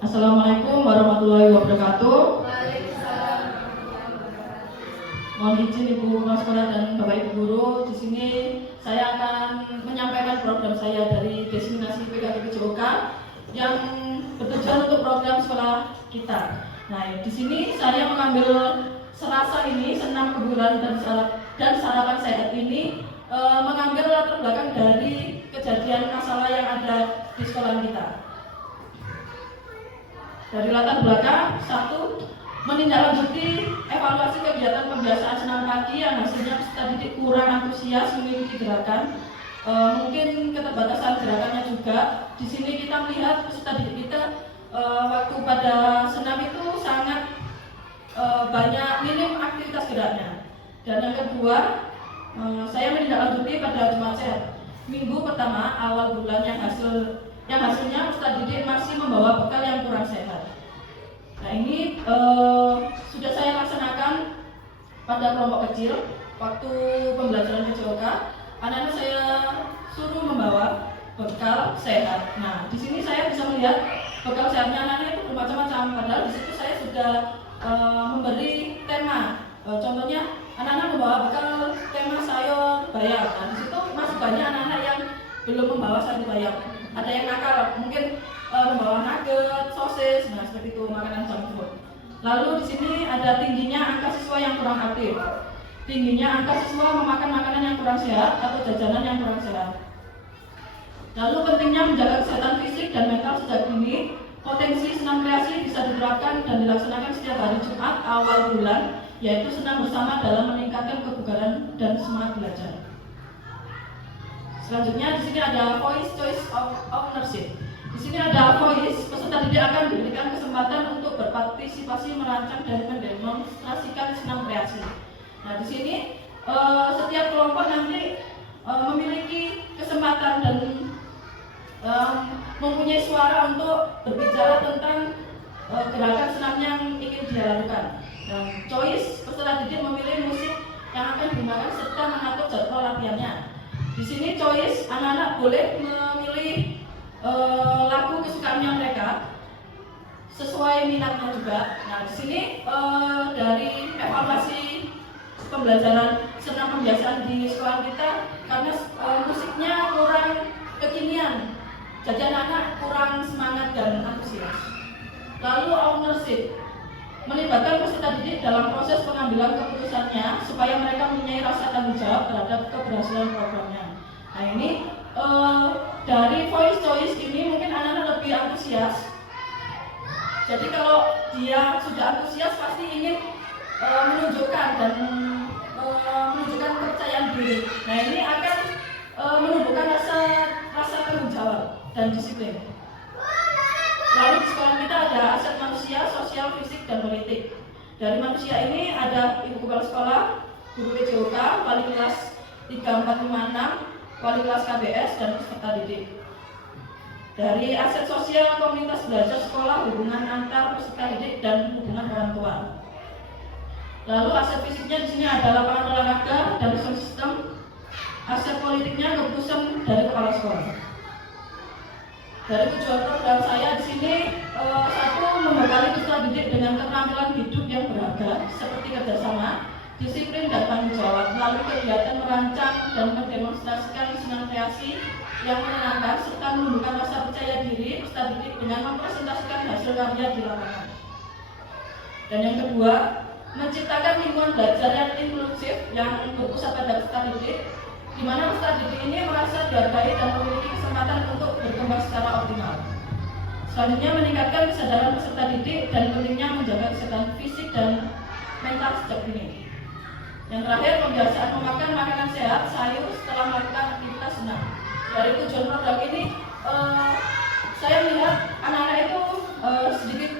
Assalamualaikum warahmatullahi wabarakatuh. Mohon izin Ibu Kepala Sekolah dan Bapak Ibu Guru, di sini saya akan menyampaikan program saya dari Destinasi PKK PJOK yang bertujuan untuk program sekolah kita. Nah, di sini saya mengambil Selasa ini senam kebugaran dan sarapan sehat ini mengambil latar belakang dari kejadian masalah yang ada di sekolah kita. Dari latar belakang, satu, menindaklanjuti evaluasi kegiatan pembiasaan senam pagi yang hasilnya peserta didik kurang antusias mengikuti gerakan. Mungkin keterbatasan gerakannya juga. Di sini kita melihat peserta didik kita waktu pada senam itu sangat banyak minim aktivitas geraknya. Dan yang kedua, saya menindaklanjuti pada Jumat Sehat minggu pertama awal bulan yang hasilnya peserta didik masih membawa bekal yang kurang sehat. Nah, ini sudah saya laksanakan pada kelompok kecil waktu pembelajaran PJOK. Anak-anak saya suruh membawa bekal sehat. Nah, di sini saya bisa melihat bekal sehatnya anak-anak itu bermacam-macam. Padahal di situ saya sudah memberi tema. Contohnya anak-anak membawa bekal tema sayur bayam. Nah, di situ masih banyak anak-anak yang belum membawa sayur bayam. Ada yang nakal, mungkin membawa nugget, sosis, nah seperti itu, makanan junk food. Lalu di sini ada tingginya angka siswa yang kurang aktif. Tingginya angka siswa memakan makanan yang kurang sehat atau jajanan yang kurang sehat. Lalu pentingnya menjaga kesehatan fisik dan mental sejak dini. Potensi senam kreasi bisa diterapkan dan dilaksanakan setiap hari Jumat awal bulan, yaitu senam bersama dalam meningkatkan kebugaran dan semangat belajar. Selanjutnya di sini ada voice choice of ownership. Di sini ada voice, peserta didik akan diberikan kesempatan untuk berpartisipasi merancang dan mendemonstrasikan senam kreasi. Nah, di sini setiap kelompok nanti memiliki kesempatan dan mempunyai suara untuk berbicara tentang gerakan senam yang ingin dia lakukan. Dan choice, peserta didik memilih musik yang akan digunakan serta mengatur jadwal latihannya. Di sini choice, anak-anak boleh memilih lagu kesukaannya mereka sesuai minatnya juga. Nah, di sini dari evaluasi pembelajaran senam pembiasaan di sekolah kita, karena musiknya kurang kekinian, jadi anak-anak kurang semangat dan antusias. Lalu ownership, melibatkan peserta didik dalam proses pengambilan keputusannya supaya mereka mempunyai rasa tanggung jawab terhadap keberhasilan programnya. Nah, ini dari voice choice ini mungkin anak-anak lebih antusias. Jadi kalau dia sudah antusias pasti ingin menunjukkan dan menunjukkan kepercayaan diri. Nah, ini akan menumbuhkan rasa tanggung jawab dan disiplin. Lalu di sekolah kita ada aset manusia, sosial, fisik, dan politik. Dari manusia ini ada ibu kepala sekolah, guru PJOK, wali kelas 3, 4, 5, 6, wali kelas KBS, dan peserta didik. Dari aset sosial, komunitas belajar sekolah, hubungan antar peserta didik, dan hubungan orang tua. Lalu aset fisiknya di sini ada lapangan olahraga dan sound system. Aset politiknya keputusan dari kepala sekolah. Dari tujuan program saya di sini, satu, membekali peserta didik dengan keterampilan hidup yang berharga seperti kerjasama, disiplin, dan tanggung jawab melalui kegiatan merancang dan mendemonstrasikan senam kreasi yang menyenangkan serta menumbuhkan rasa percaya diri peserta didik dengan mempresentasikan hasil karya di lapangan. Dan yang kedua, menciptakan lingkungan belajar yang inklusif yang berpusat pada peserta didik, di mana peserta didik ini merasa dihargai dan memiliki kesempatan untuk berkembang secara optimal. Selanjutnya, meningkatkan kesadaran peserta didik dan pentingnya menjaga kesehatan fisik dan mental sejak dini. Yang terakhir, pembiasaan memakan makanan sehat, sayur setelah melakukan aktivitas senam. Dari tujuan program ini, saya melihat anak-anak itu sedikit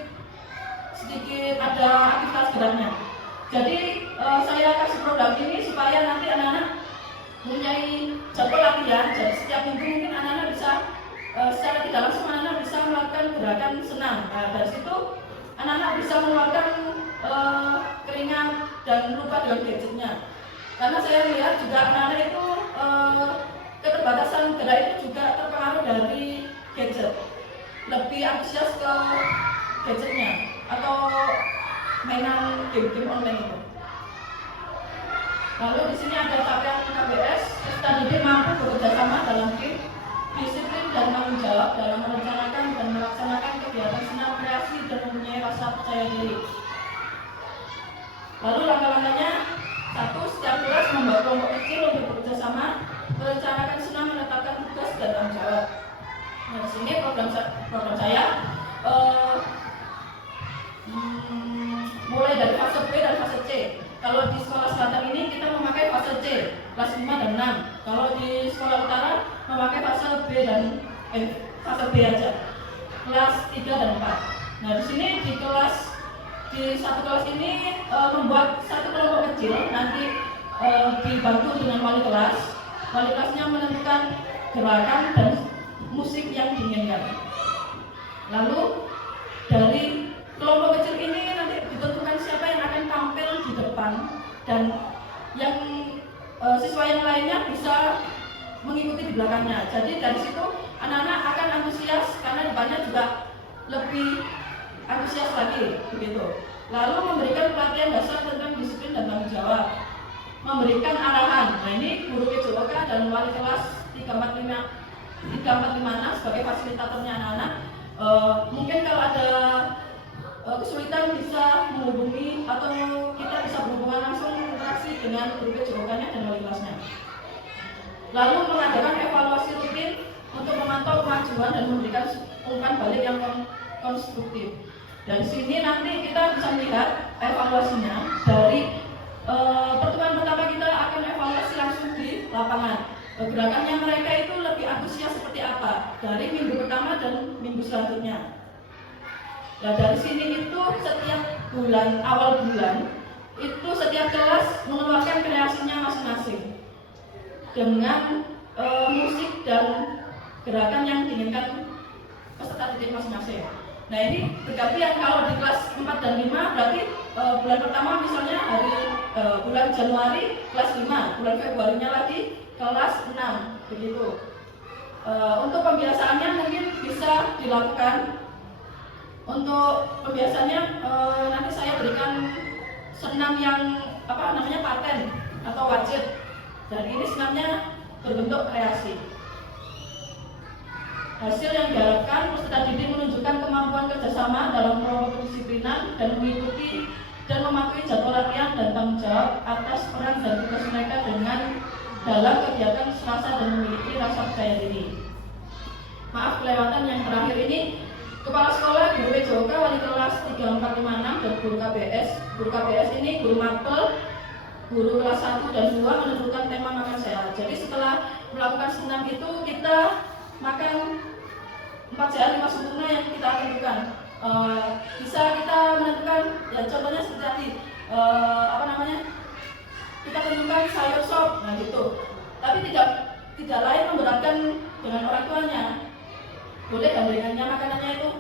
ada aktivitas geraknya. Jadi saya kasih program ini supaya nanti anak-anak mempunyai jadwal latihan. Jadi setiap minggu mungkin anak-anak bisa secara tidak langsung anak-anak bisa melakukan gerakan senam. Nah, dari situ anak-anak bisa mengeluarkan keringat dan lupa dengan gadgetnya. Karena saya lihat juga anak-anak itu keterbatasan gerak itu juga terpengaruh dari gadget. Lebih antusias ke gadgetnya atau mainan game-game online itu. Lalu di sini ada capaian KBS, peserta didik mampu bekerja sama dalam tim, disiplin dan tanggung jawab dalam merencanakan dan melaksanakan kegiatan senam kreasi dan mempunyai rasa percaya diri. Lalu langkah-langkahnya, 1. Setiap kelas membuat kelompok kecil untuk bekerja sama, merencanakan senam, menetapkan tugas dan tanggung jawab. Nah, di sini program saya mulai dari fase B dan fase C. Kalau di sekolah selatan ini kita memakai fase C, kelas 5 dan 6. Kalau di sekolah utara memakai fase B dan fase B aja, kelas 3 dan 4. Nah, di sini di satu kelas ini membuat satu kelompok kecil, nanti dibantu dengan wali kelas. Wali kelasnya menentukan gerakan dan musik yang diinginkan. Lalu dari kelompok kecil ini nanti ditentukan siapa yang akan tampil di depan dan yang siswa yang lainnya bisa mengikuti di belakangnya. Jadi dari situ anak-anak akan antusias karena depannya juga lebih antusias lagi begitu. Lalu memberikan pelatihan dasar tentang disiplin dan tanggung jawab, memberikan arahan. Nah, ini guru PJOK dan wali kelas 345 sebagai fasilitatornya anak-anak. Mungkin kalau ada kesulitan bisa menghubungi atau kita bisa berhubungan langsung interaksi dengan guru PJOK-nya dan wali kelasnya. Lalu mengadakan evaluasi rutin untuk memantau kemajuan dan memberikan umpan balik yang konstruktif. Dari sini nanti kita bisa melihat evaluasinya dari pertemuan pertama kita akan evaluasi langsung di lapangan. Gerakannya mereka itu lebih antusias seperti apa dari minggu pertama dan minggu selanjutnya. Nah, dari sini itu setiap bulan, awal bulan itu setiap kelas mengeluarkan kreasinya masing-masing dengan musik dan gerakan yang diinginkan peserta didik masing-masing. Nah, ini bergantian. Kalau di kelas 4 dan 5 berarti bulan pertama misalnya bulan Januari kelas 5, bulan Februarinya lagi kelas 6 begitu. Untuk pembiasaannya mungkin bisa dilakukan. Untuk pembiasaannya nanti saya berikan senam yang paten atau wajib. Dan ini senamnya berbentuk kreasi. Hasil yang diharapkan peserta didik menunjukkan kemampuan kerjasama dalam kelompok kedisiplinan dan mengikuti dan mematuhi jadwal latihan dan tanggung jawab atas peran dan tugas mereka dengan dalam kegiatan selasa dan memiliki rasa percaya diri. Maaf kelewatan yang terakhir ini, kepala sekolah, guru PJOK, wali kelas 3456 dan guru KBS. Guru KBS ini guru mapel, guru kelas 1 dan 2 menentukan tema makan sehat. Jadi setelah melakukan senam itu kita makan 4 sehat 5 sempurna yang kita tentukan. Bisa kita menentukan, ya contohnya seperti tadi, kita tentukan sayur sop, nah gitu. Tapi tidak lain memberatkan dengan orang tuanya. Boleh gandengannya makanannya itu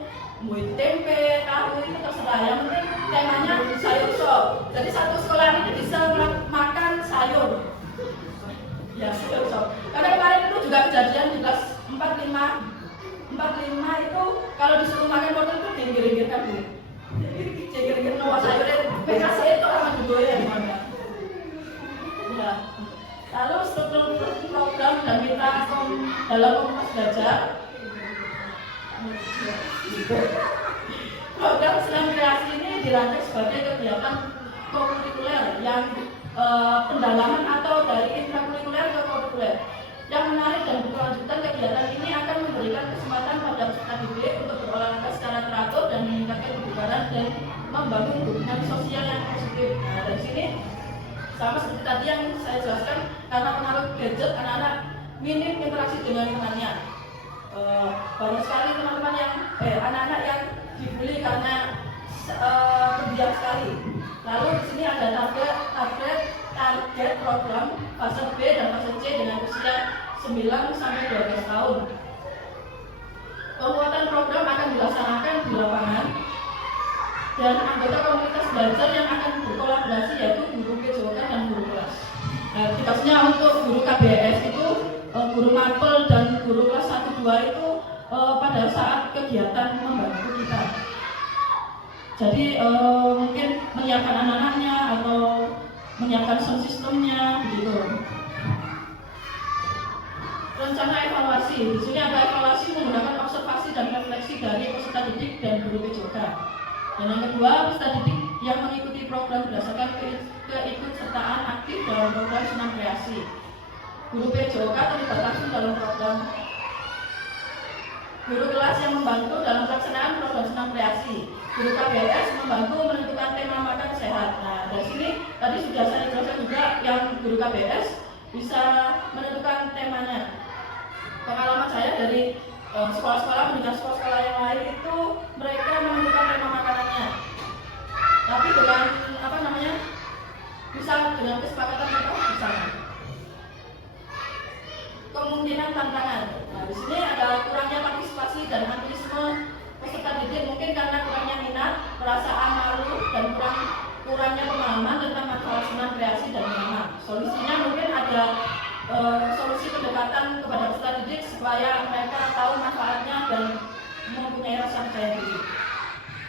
buat tempe, tahu itu terserah. Yang penting temanya sayur sop. Jadi satu sekolah ini bisa makan sayur. Ya, sayur sop. Karena kemarin itu juga kejadian di kelas 45 itu kalau disuruh makan wortel itu diinggir-inggirkan Bu. Diinggir-inggir nawa sayurnya PKC itu akan digoyah gimana. Ya. Lalu struktur program dan kita dalam komunitas belajar. Program senam kreasi ini dirancang sebagai kegiatan kokurikuler yang pendalaman atau dari intrakurikuler ke kurikuler. Yang menarik dan berkelanjutan, kegiatan ini akan memberikan kesempatan pada peserta didik untuk berolahraga secara teratur dan meningkatkan kebugaran dan membangun hubungan sosial yang positif. Nah, dari sini sama seperti tadi yang saya jelaskan, karena pengaruh gadget, anak-anak minim interaksi dengan temannya. Banyak sekali teman-teman yang anak-anak yang dibully karena pendiam sekali. Lalu di sini ada target program fase B dan fase C dengan usia 9 sampai 12 tahun. Penguatan program akan dilaksanakan di lapangan dan anggota komunitas belajar yang akan berkolaborasi yaitu guru PJOK dan guru kelas. Nah, tugasnya untuk guru KBS itu guru mapel dan guru kelas 1-2 itu pada saat kegiatan membantu kita. Jadi mungkin menyiapkan anak-anaknya atau menyiapkan sound sistemnya begitu. Rencana evaluasi, di sini ada evaluasi menggunakan observasi dan refleksi dari peserta didik dan guru PJOK. Dan yang kedua, peserta didik yang mengikuti program berdasarkan keikutsertaan aktif dalam program senam kreasi. Guru PJOK terlibat langsung dalam program. Guru kelas yang membantu dalam pelaksanaan program senam kreasi. Guru KBS membantu menentukan tema makan sehat. Nah, dari sini tadi sudah saya jelaskan juga yang guru KBS bisa menentukan temanya. Pengalaman saya dari sekolah-sekolah mendengar sekolah-sekolah yang lain itu mereka menentukan tema makanannya. Tapi dengan bisa dengan kesepakatan mereka bersama. Kemungkinan tantangan. Nah, di sini ada kurangnya partisipasi dan antusiasme peserta didik mungkin karena kurangnya minat, perasaan malu dan kurangnya pemahaman tentang masalah senam kreasi dan menanam. Solusinya mungkin ada solusi pendekatan kepada peserta didik supaya mereka tahu manfaatnya dan mempunyai rasa percaya diri.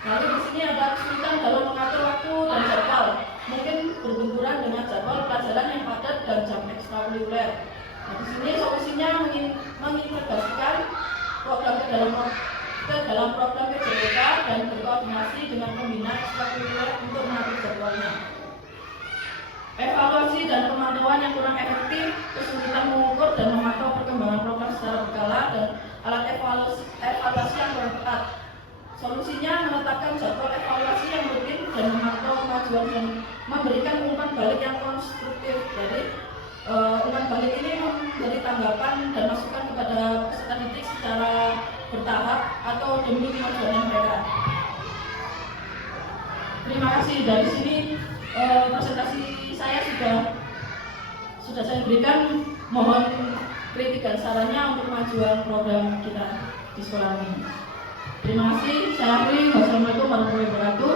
Lalu di sini ada kesulitan dalam mengatur waktu dan jadwal, mungkin berbenturan dengan jadwal pelajaran yang padat dan jam ekstrakurikuler. Nah, di sini solusinya mengintegrasikan program ke dalam program PJOK dan berkoordinasi dengan pembina ekstrakurikuler untuk mengatur jadwalnya. Evaluasi dan pemantauan yang kurang efektif, kesulitan mengukur dan memantau perkembangan program secara berkala dan alat evaluasi yang kurang tepat. Solusinya menetapkan jadwal evaluasi yang rutin dan memantau kemajuan dan memberikan umpan balik yang konstruktif. Jadi umpan balik ini memberi tanggapan dan masukan kepada peserta didik secara bertahap atau demi kemajuan mereka. Terima kasih. Dari sini presentasi saya sudah saya berikan. Mohon kritik dan sarannya untuk kemajuan program kita di sekolah ini. Terima kasih. Saya akhiri. Wassalamualaikum warahmatullahi wabarakatuh.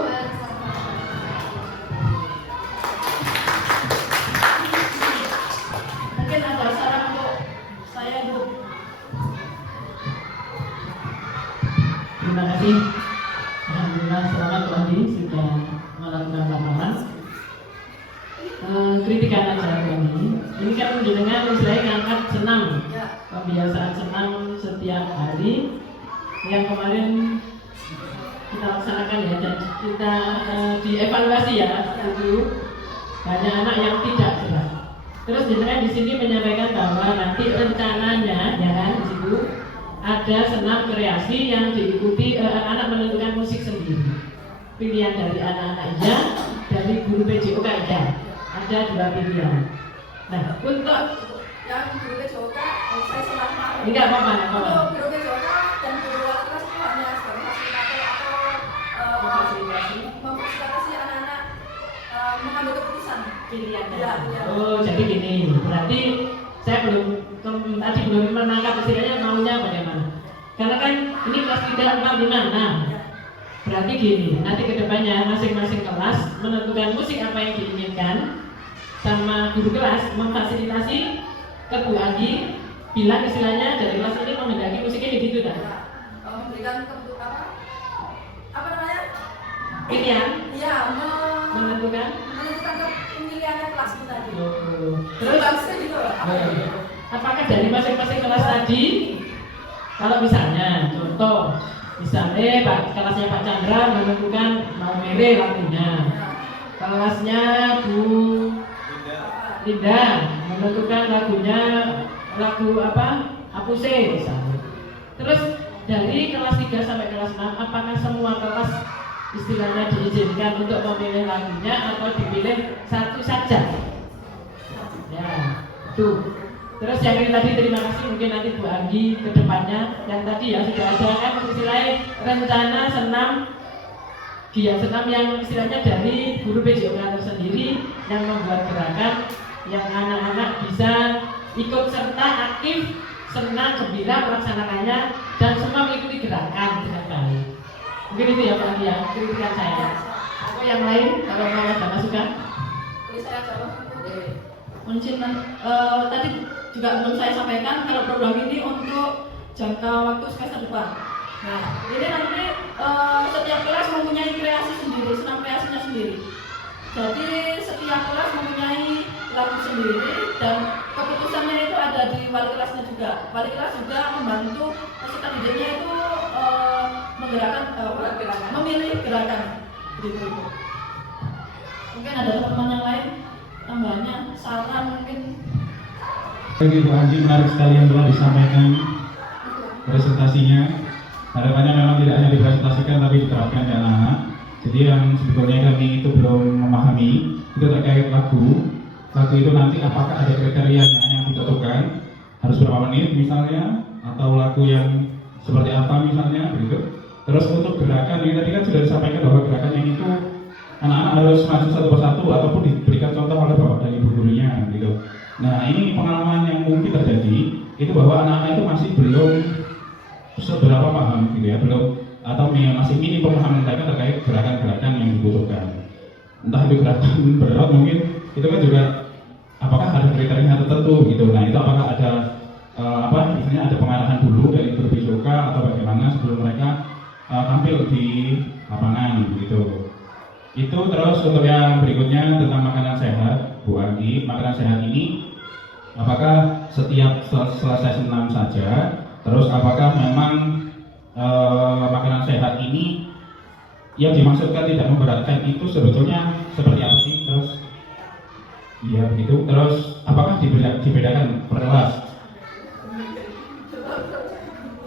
Mungkin ada saran untuk saya untuk. Terima kasih. Alhamdulillah selamat pagi sudah melakukan laporan. Kritikan aja kami. Ini kan mendengar saya ngangkat senam, kebiasaan senam setiap hari yang kemarin kita laksanakan ya, dan kita dievaluasi ya, itu banyak anak yang tidak gerak. Terus jenengan di sini menyampaikan bahwa nanti rencananya ya kan di situ ada senam kreasi yang diikuti anak-anak menentukan musik sendiri. Pilihan dari anak-anak iya, dari guru PJOK iya. Ada dua pilihan. Nah, untuk yang guru PJOK, saya selama enggak apa-apa. Untuk guru PJOK dan guru kelas itu hanya sebagai fasilitator atau memfasilitasi anak-anak mengambil keputusan pilihan. Ya. Oh, jadi gini. Berarti saya tadi belum menangkap istilahnya maunya bagaimana. Karena kan ini kelas 3, 4, 5, 6. Berarti gini, nanti kedepannya masing-masing kelas menentukan musik apa yang diinginkan, sama guru kelas memfasilitasi ke Bu Agi, bilang istilahnya dari kelas ini menghendaki musik ini gitu kan? Memberikan apa namanya? Pilihan? Iya, menentukan pemilihannya kelas kita gitu. Terus gitu. Apakah dari masing-masing kelas tadi, kalau misalnya contoh Misalnya kelasnya Pak Chandra menentukan mau mere lagunya, kelasnya Bu Linda menentukan lagunya lagu apa? Apuse misalnya. Terus dari kelas 3 sampai kelas 6 apakah semua kelas istilahnya diizinkan untuk memilih lagunya atau dipilih satu saja? Ya, itu. Terus yang ini tadi terima kasih mungkin nanti Bu Anggi ke depannya yang tadi ya sudah ada kan istilahnya rencana senam giat senam yang istilahnya dari guru PJOK tersendiri yang membuat gerakan yang anak-anak bisa ikut serta aktif, senang, gembira melaksanakannya dan semua mengikuti gerakan dengan baik. Mungkin itu ya Pak Anggi ya, kritikan saya. Atau yang lain kalau mau ada masukan? Saya jawab. Mungkin tadi juga belum saya sampaikan kalau program ini untuk jangka waktu semester depan. Nah, ini nanti setiap kelas mempunyai kreasi sendiri, senam kreasinya sendiri. Jadi setiap kelas mempunyai lagu sendiri dan keputusannya itu ada di wali kelasnya juga. Wali kelas juga membantu peserta didiknya itu menggerakkan, memilih gerakan. Gitu. Mungkin ada teman-teman yang lain tambahannya, saran mungkin. Bagi Bu Anji menarik sekali yang telah disampaikan presentasinya. Harapannya memang tidak hanya dipresentasikan tapi diterapkan di anak-anak. Jadi yang sebetulnya kami itu belum memahami itu terkait lagu. Lagu itu nanti apakah ada kriterianya yang ditentukan harus berapa menit misalnya atau lagu yang seperti apa misalnya begitu. Terus untuk gerakan ini tadi kan sudah disampaikan bahwa gerakan yang itu anak-anak harus maju satu persatu ataupun diberikan contoh oleh bapak dan ibu gurunya gitu. Nah ini pengalaman yang mungkin terjadi itu bahwa anak-anak itu masih belum seberapa paham gitu ya, belum atau masih minim pemahaman mereka terkait gerakan-gerakan yang dibutuhkan. Entah itu gerakan berat mungkin itu kan juga apakah ada kriteria tertentu gitu. Nah itu apakah ada misalnya ada pengarahan dulu dari guru PJOK atau bagaimana sebelum mereka tampil di lapangan gitu. Itu terus untuk yang berikutnya tentang makanan sehat, Bu Anggi, makanan sehat ini apakah setiap selesai senam saja? Terus apakah memang makanan sehat ini yang dimaksudkan tidak memberatkan itu sebetulnya seperti apa sih? Terus iya begitu. Terus apakah dibedakan per kelas?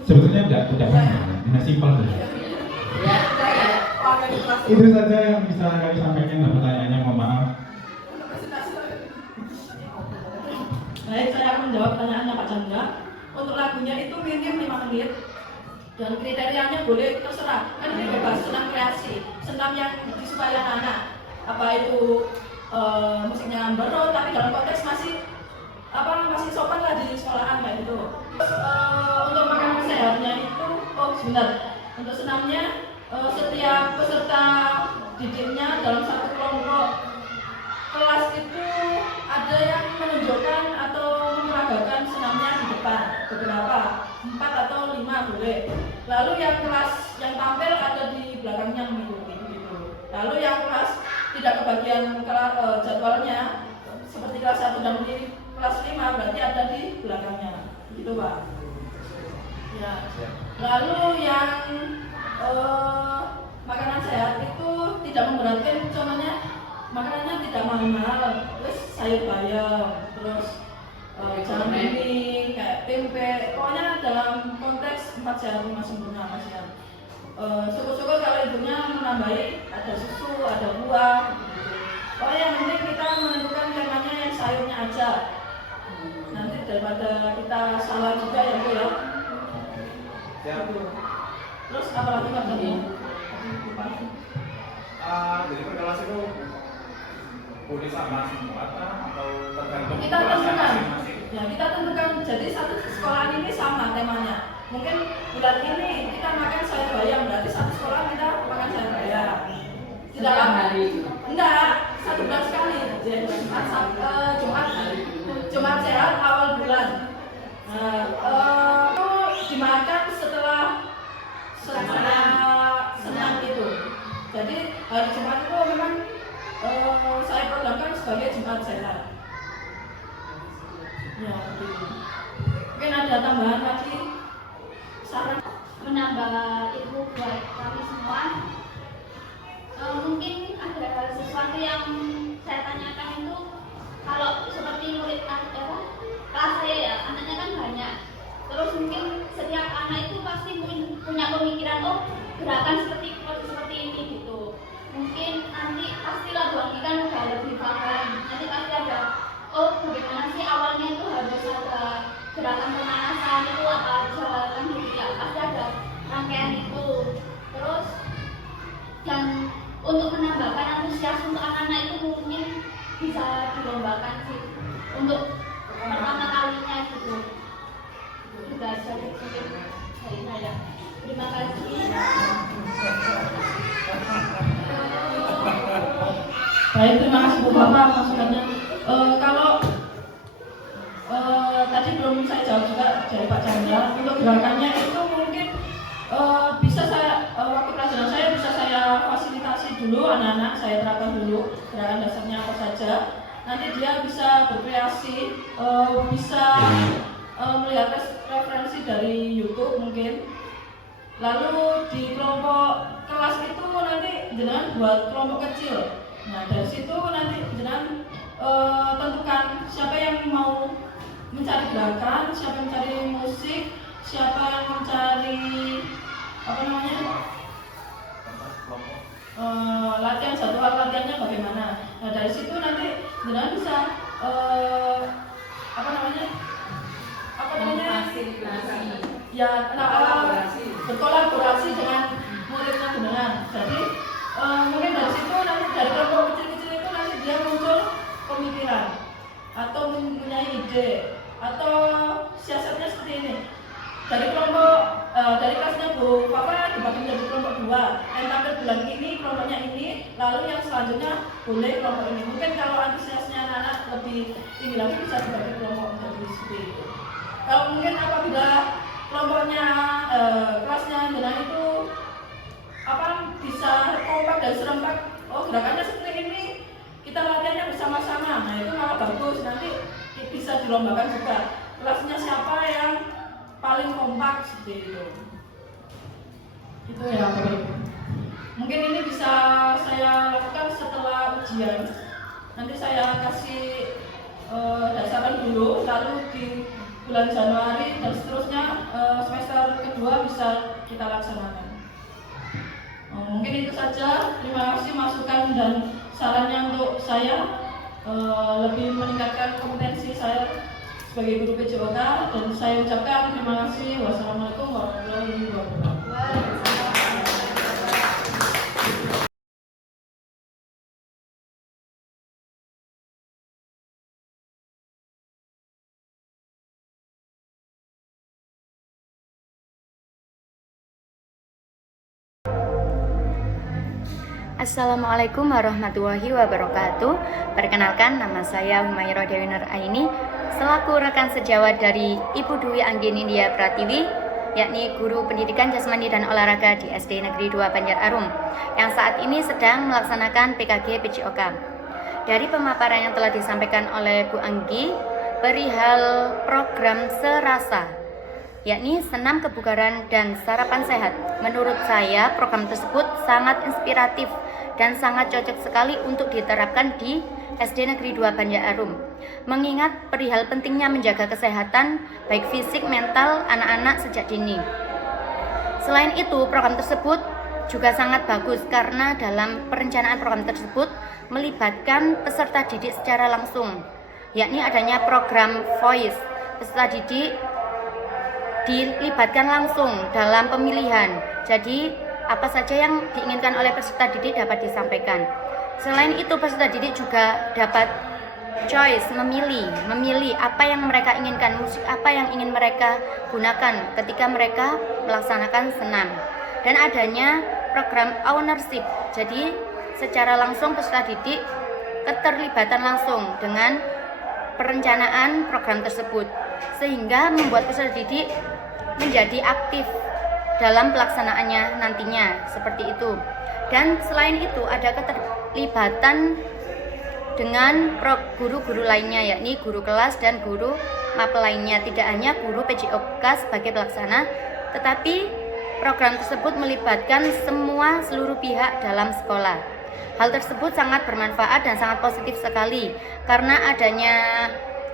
Sebetulnya tidak hanya simpel saja. Itu saja yang bisa kami sampaikan. Dan pertanyaannya mohon maaf. Baik, saya akan menjawab pertanyaannya Pak Chandra. Untuk lagunya itu minim 5 menit dan kriterianya boleh terserah. Kan ini bebas, senam kreasi, senam yang disukai anak-anak. Apa itu musiknya berot, tapi dalam konteks masih sopan lah di sekolahan kayak gitu. Untuk makanan sehatnya itu, untuk senamnya setiap peserta didiknya dalam satu kelompok kelas itu ada yang menunjukkan atau memeragakan senamnya di depan, beberapa 4 atau 5 boleh. Lalu yang kelas yang tampil ada di belakangnya mengikuti gitu. Lalu yang kelas tidak kebagian jadwalnya seperti kelas 1 dan di kelas 5 berarti ada di belakangnya gitu Pak. Ya. Lalu yang makanan sehat itu tidak memberatkan, contohnya makanannya tidak mahal, terus sayur bayam, terus jalan bening, kayak tempe, pokoknya dalam konteks 4 sehat 5 sempurna Mas ya. Syukur-syukur kalau ibunya menambahi ada susu, ada buah gitu. Pokoknya yang penting kita menentukan temanya yang sayurnya aja. Nanti daripada kita salah juga ya Bu ya. Terus apa lagi Pak tadi? Jadi per kelas itu boleh sama semua atau tergantung kita tentukan. Ya, kita tentukan. Jadi satu sekolahan ini sama temanya. Mungkin bulan ini kita makan sayur bayam, berarti satu sekolah kita makan sayur bayam. Tidak hari. Enggak, 1 bulan sekali. Jadi Jumat sehat awal bulan. Itu dimakan setelah senam itu. Jadi hari Jumat itu memang saya programkan sebagai Jumat sehat. Ya, gitu. Mungkin ada tambahan lagi saran. menambah ilmu buat kami semua. Mungkin ada sesuatu yang saya tanyakan itu, kalau seperti murid kelas saya ya, anaknya kan banyak. Terus mungkin setiap anak itu pasti punya pemikiran, oh gerakan seperti ini gitu. Mungkin nanti pastilah Bu Anggi kan udah lebih paham. Nanti pasti ada, oh bagaimana sih awalnya itu harus ada gerakan pemanasan itu apa aja kan gitu ya. Pasti ada rangkaian itu. Terus dan untuk menambahkan antusias untuk anak-anak itu mungkin bisa dilombakan sih untuk pertama kalinya gitu. Sudah aja mungkin dari saya. Terima kasih. Baik, terima kasih Bu Bapak masukannya. Kalau tadi belum saya jawab juga dari Pak Chandra, untuk gerakannya itu mungkin bisa saya waktu pelajaran saya bisa saya fasilitasi dulu anak-anak, saya terapkan dulu gerakan dasarnya apa saja. Nanti dia bisa berkreasi, bisa melihat referensi dari YouTube mungkin. Lalu di kelompok kelas itu nanti jenengan buat kelompok kecil. Nah dari situ nanti jenengan tentukan siapa yang mau mencari gerakan, siapa yang mencari musik, siapa yang mencari latihan, jadwal latihannya bagaimana. Nah dari situ nanti jenengan bisa berkolaborasi dengan muridnya jenengan. Jadi mungkin dari situ nanti dari kelompok kecil-kecil itu nanti dia muncul pemikiran atau mempunyai ide atau siasatnya seperti ini. Dari kelompok dari kelasnya Bu Papa dibagi menjadi kelompok 2. Yang tampil bulan ini kelompoknya ini, lalu yang selanjutnya boleh kelompok ini. Mungkin kalau antusiasnya anak-anak lebih tinggi lagi bisa dibagi kelompok menjadi seperti itu. Kalau mungkin apabila kelompoknya kelasnya jenengan itu bisa kompak dan serempak, oh gerakannya seperti ini, kita latihannya bersama-sama. Nah itu malah bagus, nanti bisa dilombakan juga. Kelasnya siapa yang paling kompak seperti itu. Itu ya Bapak. Mungkin ini bisa saya lakukan setelah ujian. Nanti saya kasih dasaran dulu, lalu di bulan Januari dan seterusnya semester kedua bisa kita laksanakan. Mungkin itu saja. Terima kasih masukan dan sarannya untuk saya lebih meningkatkan kompetensi saya sebagai guru PJOK, dan saya ucapkan terima kasih. Wassalamualaikum warahmatullahi wabarakatuh. Assalamualaikum warahmatullahi wabarakatuh. Perkenalkan, nama saya Humairah Dewi Nur Aini, selaku rekan sejawat dari Ibu Dwi Anggi Nindya Pratiwi, yakni Guru Pendidikan Jasmani dan Olahraga di SD Negeri 2 Banjar Arum, yang saat ini sedang melaksanakan PKG PJOK. Dari pemaparan yang telah disampaikan oleh Bu Anggi perihal program Serasa, yakni senam kebugaran dan sarapan sehat. Menurut saya program tersebut sangat inspiratif dan sangat cocok sekali untuk diterapkan di SD Negeri 2 Banjar Arum, mengingat perihal pentingnya menjaga kesehatan baik fisik mental anak-anak sejak dini. Selain itu, program tersebut juga sangat bagus karena dalam perencanaan program tersebut melibatkan peserta didik secara langsung, yakni adanya program Voice. Peserta didik dilibatkan langsung dalam pemilihan. Jadi apa saja yang diinginkan oleh peserta didik dapat disampaikan. Selain itu, peserta didik juga dapat choice, memilih apa yang mereka inginkan, musik apa yang ingin mereka gunakan ketika mereka melaksanakan senam. Dan adanya program ownership. Jadi secara langsung peserta didik keterlibatan langsung dengan perencanaan program tersebut, sehingga membuat peserta didik menjadi aktif dalam pelaksanaannya nantinya, seperti itu. Dan selain itu ada keterlibatan dengan guru-guru lainnya, yakni guru kelas dan guru mapel lainnya. Tidak hanya guru PJOK sebagai pelaksana, tetapi Program tersebut melibatkan seluruh pihak dalam sekolah. Hal tersebut sangat bermanfaat dan sangat positif sekali karena adanya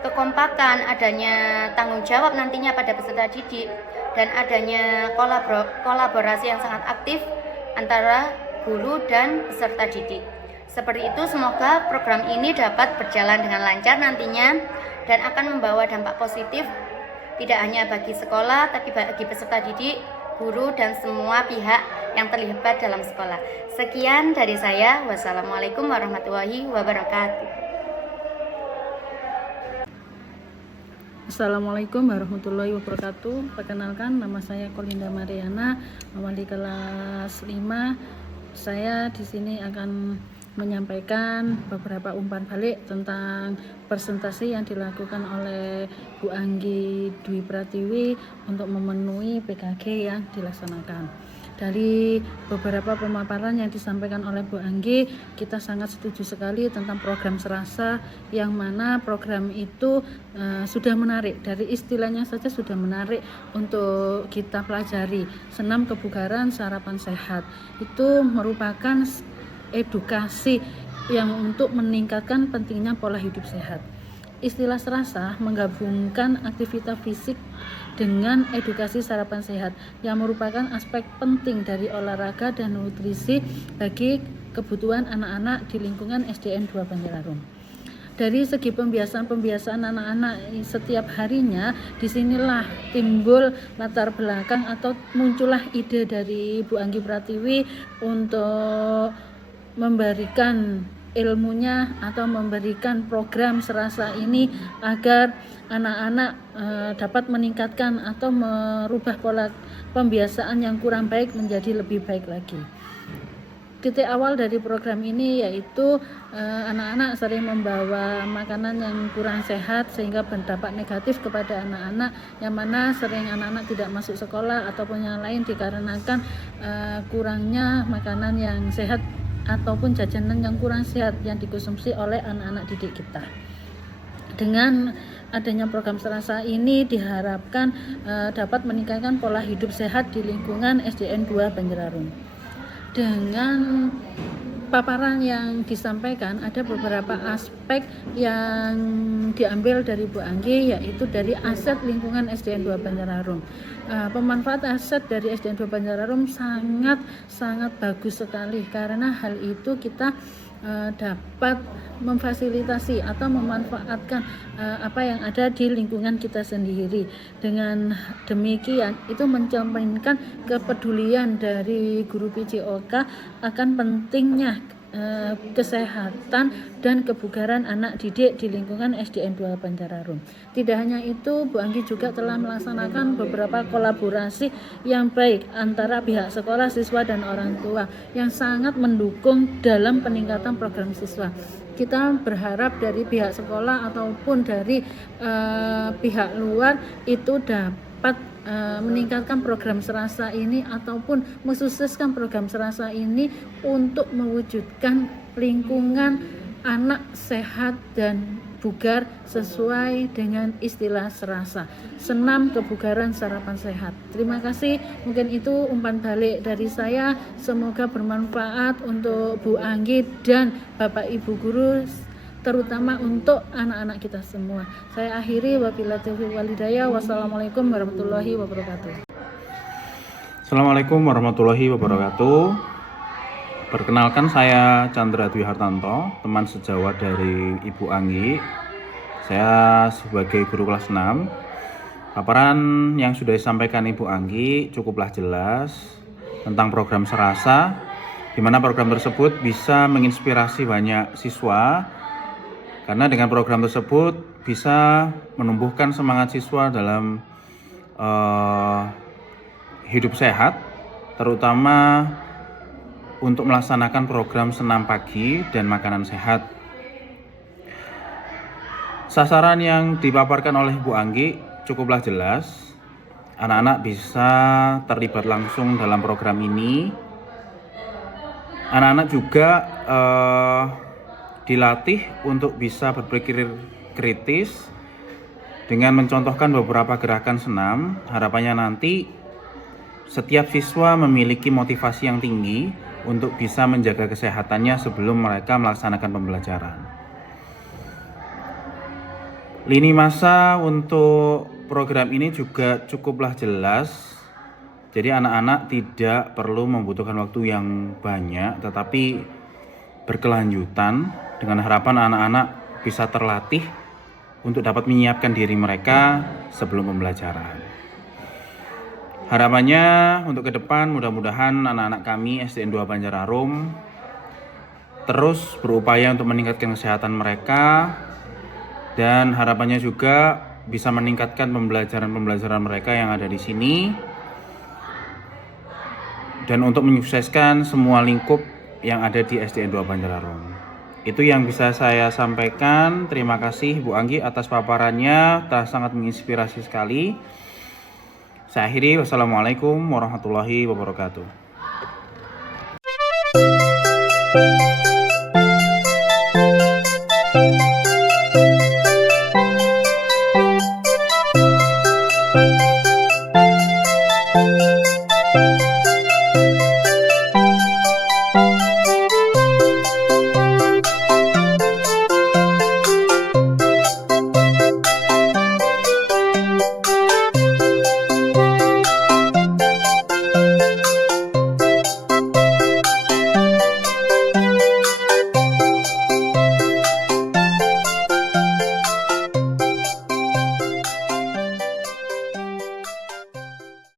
kekompakan, adanya tanggung jawab nantinya pada peserta didik, dan adanya kolaborasi yang sangat aktif antara guru dan peserta didik. Seperti itu, semoga program ini dapat berjalan dengan lancar nantinya dan akan membawa dampak positif tidak hanya bagi sekolah tapi bagi peserta didik, guru, dan semua pihak yang terlibat dalam sekolah. Sekian dari saya. Wassalamualaikum warahmatullahi wabarakatuh. Assalamualaikum warahmatullahi wabarakatuh. Perkenalkan, nama saya Kolinda Mariana, wali kelas 5. Saya di sini akan menyampaikan beberapa umpan balik tentang presentasi yang dilakukan oleh Bu Anggi Dwi Pratiwi untuk memenuhi PKG yang dilaksanakan. Dari beberapa pemaparan yang disampaikan oleh Bu Anggi, kita sangat setuju sekali tentang program Serasa, yang mana program itu sudah menarik. Dari istilahnya saja sudah menarik untuk kita pelajari. Senam kebugaran, sarapan sehat. Itu merupakan edukasi yang untuk meningkatkan pentingnya pola hidup sehat. Istilah Serasa menggabungkan aktivitas fisik dengan edukasi sarapan sehat yang merupakan aspek penting dari olahraga dan nutrisi bagi kebutuhan anak-anak di lingkungan SDN 2 Banjararum. Dari segi pembiasaan anak-anak setiap harinya, disinilah timbul latar belakang atau muncullah ide dari Bu Anggi Pratiwi untuk memberikan ilmunya atau memberikan program Serasa ini agar anak-anak dapat meningkatkan atau merubah pola pembiasaan yang kurang baik menjadi lebih baik lagi. Titik awal dari program ini yaitu anak-anak sering membawa makanan yang kurang sehat sehingga berdampak negatif kepada anak-anak, yang mana sering anak-anak tidak masuk sekolah ataupun yang lain dikarenakan kurangnya makanan yang sehat ataupun jajanan yang kurang sehat yang dikonsumsi oleh anak-anak didik kita. Dengan adanya program Serasa ini diharapkan dapat meningkatkan pola hidup sehat di lingkungan SDN 2 Banjararum. Dengan paparan yang disampaikan, ada beberapa aspek yang diambil dari Bu Anggi, yaitu dari aset lingkungan SDN 2 Banjararum. Pemanfaatan aset dari SDN 2 Banjararum sangat bagus sekali, karena hal itu kita dapat memfasilitasi atau memanfaatkan apa yang ada di lingkungan kita sendiri. Dengan demikian itu mencerminkan kepedulian dari guru PJOK akan pentingnya kesehatan dan kebugaran anak didik di lingkungan SDN 2 Banjararum. Tidak hanya itu, Bu Anggi juga telah melaksanakan beberapa kolaborasi yang baik antara pihak sekolah, siswa, dan orang tua yang sangat mendukung dalam peningkatan program siswa. Kita berharap dari pihak sekolah ataupun dari pihak luar itu dapat meningkatkan program Serasa ini ataupun mensukseskan program Serasa ini untuk mewujudkan lingkungan anak sehat dan bugar sesuai dengan istilah Serasa, senam kebugaran sarapan sehat. Terima kasih, mungkin itu umpan balik dari saya, semoga bermanfaat untuk Bu Anggi dan Bapak Ibu guru, terutama untuk anak-anak kita semua. Saya akhiri, wabillahi taufiq wal hidayah. Wassalamualaikum warahmatullahi wabarakatuh. Assalamualaikum warahmatullahi wabarakatuh. Perkenalkan, saya Chandra Dwi Hartanto, teman sejawat dari Ibu Anggi. Saya sebagai guru kelas 6. Paparan yang sudah disampaikan Ibu Anggi cukuplah jelas tentang program Serasa, di mana program tersebut bisa menginspirasi banyak siswa. Karena dengan program tersebut bisa menumbuhkan semangat siswa dalam hidup sehat, terutama untuk melaksanakan program senam pagi dan makanan sehat. Sasaran yang dipaparkan oleh Bu Anggi cukuplah jelas. Anak-anak bisa terlibat langsung dalam program ini. Anak-anak juga dilatih untuk bisa berpikir kritis dengan mencontohkan beberapa gerakan senam. Harapannya nanti setiap siswa memiliki motivasi yang tinggi untuk bisa menjaga kesehatannya sebelum mereka melaksanakan pembelajaran. Lini masa untuk program ini juga cukuplah jelas. Jadi anak-anak tidak perlu membutuhkan waktu yang banyak, tetapi berkelanjutan dengan harapan anak-anak bisa terlatih untuk dapat menyiapkan diri mereka sebelum pembelajaran. Harapannya untuk ke depan mudah-mudahan anak-anak kami SDN 2 Banjararum terus berupaya untuk meningkatkan kesehatan mereka, dan harapannya juga bisa meningkatkan pembelajaran mereka yang ada di sini, dan untuk menyukseskan semua lingkup yang ada di SDN 2 Banjararum. Itu yang bisa saya sampaikan. Terima kasih Bu Anggi atas paparannya, telah sangat menginspirasi sekali. Saya akhiri, wassalamualaikum warahmatullahi wabarakatuh.